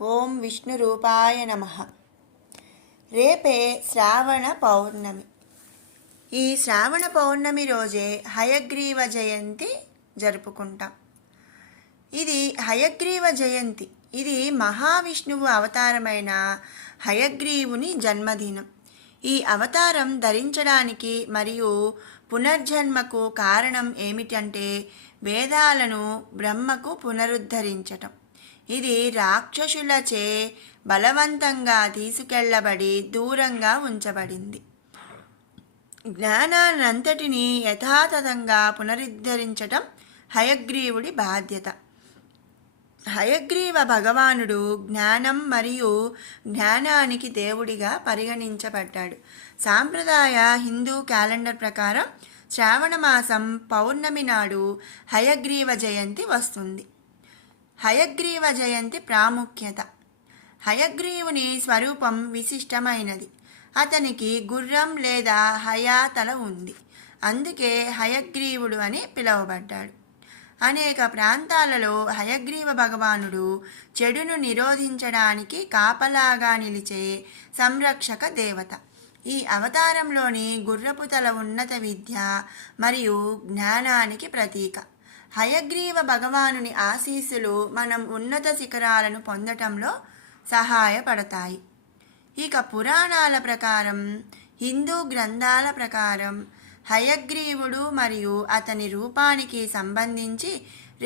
ఓం విష్ణు రూపాయ నమః. రేపే శ్రావణ పౌర్ణమి. ఈ శ్రావణ పౌర్ణమి రోజే హయగ్రీవ జయంతి జరుపుకుంటాం. ఇది హయగ్రీవ జయంతి. ఇది మహావిష్ణువు అవతారమైన హయగ్రీవుని జన్మదినం. ఈ అవతారం ధరించడానికి మరియు పునర్జన్మకు కారణం ఏమిటంటే వేదాలను బ్రహ్మకు పునరుద్ధరించటం. ఇది రాక్షసులచే బలవంతంగా తీసుకెళ్లబడి దూరంగా ఉంచబడింది. జ్ఞానాన్నంతటినీ యథాతథంగా పునరుద్ధరించటం హయగ్రీవుడి బాధ్యత. హయగ్రీవ భగవానుడు జ్ఞానం మరియు జ్ఞానానికి దేవుడిగా పరిగణించబడ్డాడు. సాంప్రదాయ హిందూ క్యాలెండర్ ప్రకారం శ్రావణ మాసం పౌర్ణమి నాడు హయగ్రీవ జయంతి వస్తుంది. హయగ్రీవ జయంతి ప్రాముఖ్యత. హయగ్రీవుని స్వరూపం విశిష్టమైనది. అతనికి గుర్రం లేదా హయా తల ఉంది. అందుకే హయగ్రీవుడు అని పిలువబడ్డాడు. అనేక ప్రాంతాలలో హయగ్రీవ భగవానుడు చెడును నిరోధించడానికి కాపలాగా నిలిచే సంరక్షక దేవత. ఈ అవతారంలోని గుర్రపు తల ఉన్నత విద్య మరియు జ్ఞానానికి ప్రతీక. హయగ్రీవ భగవానుని ఆశీస్సులు మనం ఉన్నత శిఖరాలను పొందటంలో సహాయపడతాయి. ఇక పురాణాల ప్రకారం, హిందూ గ్రంథాల ప్రకారం హయగ్రీవుడు మరియు అతని రూపానికి సంబంధించి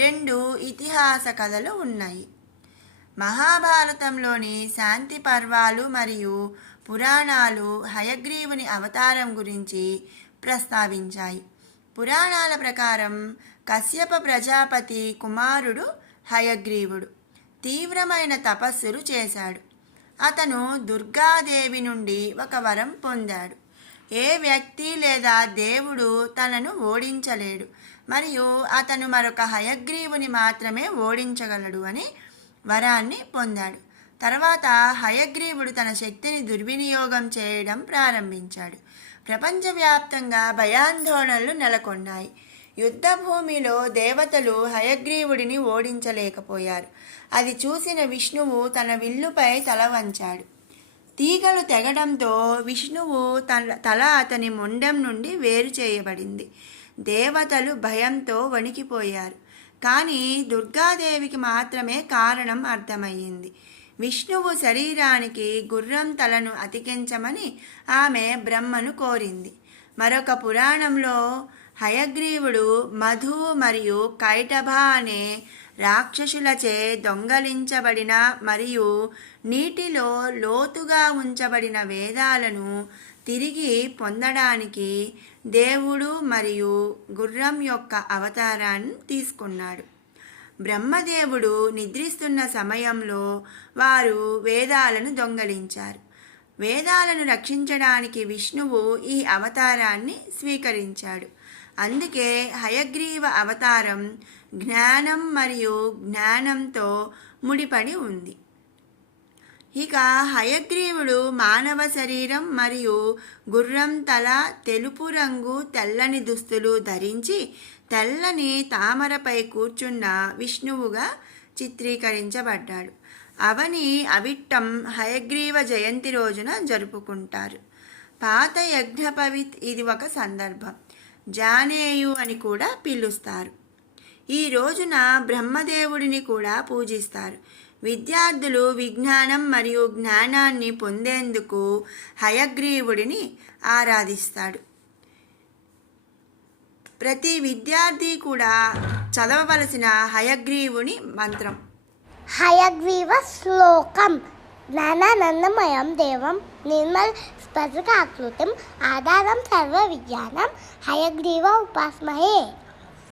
2 ఇతిహాస కథలు ఉన్నాయి. మహాభారతంలోని శాంతి పర్వాలు మరియు పురాణాలు హయగ్రీవుని అవతారం గురించి ప్రస్తావించాయి. పురాణాల ప్రకారం కశ్యప ప్రజాపతి కుమారుడు హయగ్రీవుడు తీవ్రమైన తపస్సులు చేశాడు. అతను దుర్గాదేవి నుండి ఒక వరం పొందాడు. ఏ వ్యక్తి లేదా దేవుడు తనను ఓడించలేడు మరియు అతను మరొక హయగ్రీవుని మాత్రమే ఓడించగలడు అని వరాన్ని పొందాడు. తర్వాత హయగ్రీవుడు తన శక్తిని దుర్వినియోగం చేయడం ప్రారంభించాడు. ప్రపంచవ్యాప్తంగా భయాందోళనలు నెలకొన్నాయి. యుద్ధభూమిలో దేవతలు హయగ్రీవుడిని ఓడించలేకపోయారు. అది చూసిన విష్ణువు తన విల్లుపై తల వంచాడు. తీగలు తెగడంతో విష్ణువు తల అతని మొండెం నుండి వేరు చేయబడింది. దేవతలు భయంతో వణికిపోయారు. కానీ దుర్గాదేవికి మాత్రమే కారణం అర్థమయ్యింది. విష్ణువు శరీరానికి గుర్రం తలను అతికించమని ఆమె బ్రహ్మను కోరింది. మరొక పురాణంలో హయగ్రీవుడు మధు మరియు కైటభ అనే రాక్షసులచే దొంగలించబడిన మరియు నీటిలో లోతుగా ఉంచబడిన వేదాలను తిరిగి పొందడానికి దేవుడు మరియు గుర్రం యొక్క అవతారాన్ని తీసుకున్నాడు. బ్రహ్మదేవుడు నిద్రిస్తున్న సమయంలో వారు వేదాలను దొంగలించారు. వేదాలను రక్షించడానికి విష్ణువు ఈ అవతారాన్ని స్వీకరించాడు. అందుకే హయగ్రీవ అవతారం జ్ఞానం మరియు జ్ఞానంతో ముడిపడి ఉంది. ఇక హయగ్రీవుడు మానవ శరీరం మరియు గుర్రం తల, తెలుపు రంగు తెల్లని దుస్తులు ధరించి తెల్లని తామరపై కూర్చున్న విష్ణువుగా చిత్రీకరించబడ్డాడు. అవని అవిట్టం హయగ్రీవ జయంతి రోజున జరుపుకుంటారు. పాత యజ్ఞపవిత్ ఇది ఒక సందర్భం. జానేయు అని కూడా పిలుస్తారు. ఈ రోజున బ్రహ్మదేవుడిని కూడా పూజిస్తారు. విద్యార్థులు విజ్ఞానం మరియు జ్ఞానాన్ని పొందేందుకు హయగ్రీవుడిని ఆరాధిస్తాడు. ప్రతి విద్యార్థి కూడా చదవవలసిన హయగ్రీవుని మంత్రం. హయగ్రీవ శ్లోకం. జ్ఞానానందమయం దేవం నిర్మల స్ఫటికాకృతిం ఆధారం సర్వ విజ్ఞానం హయగ్రీవ ఉపాస్మహే.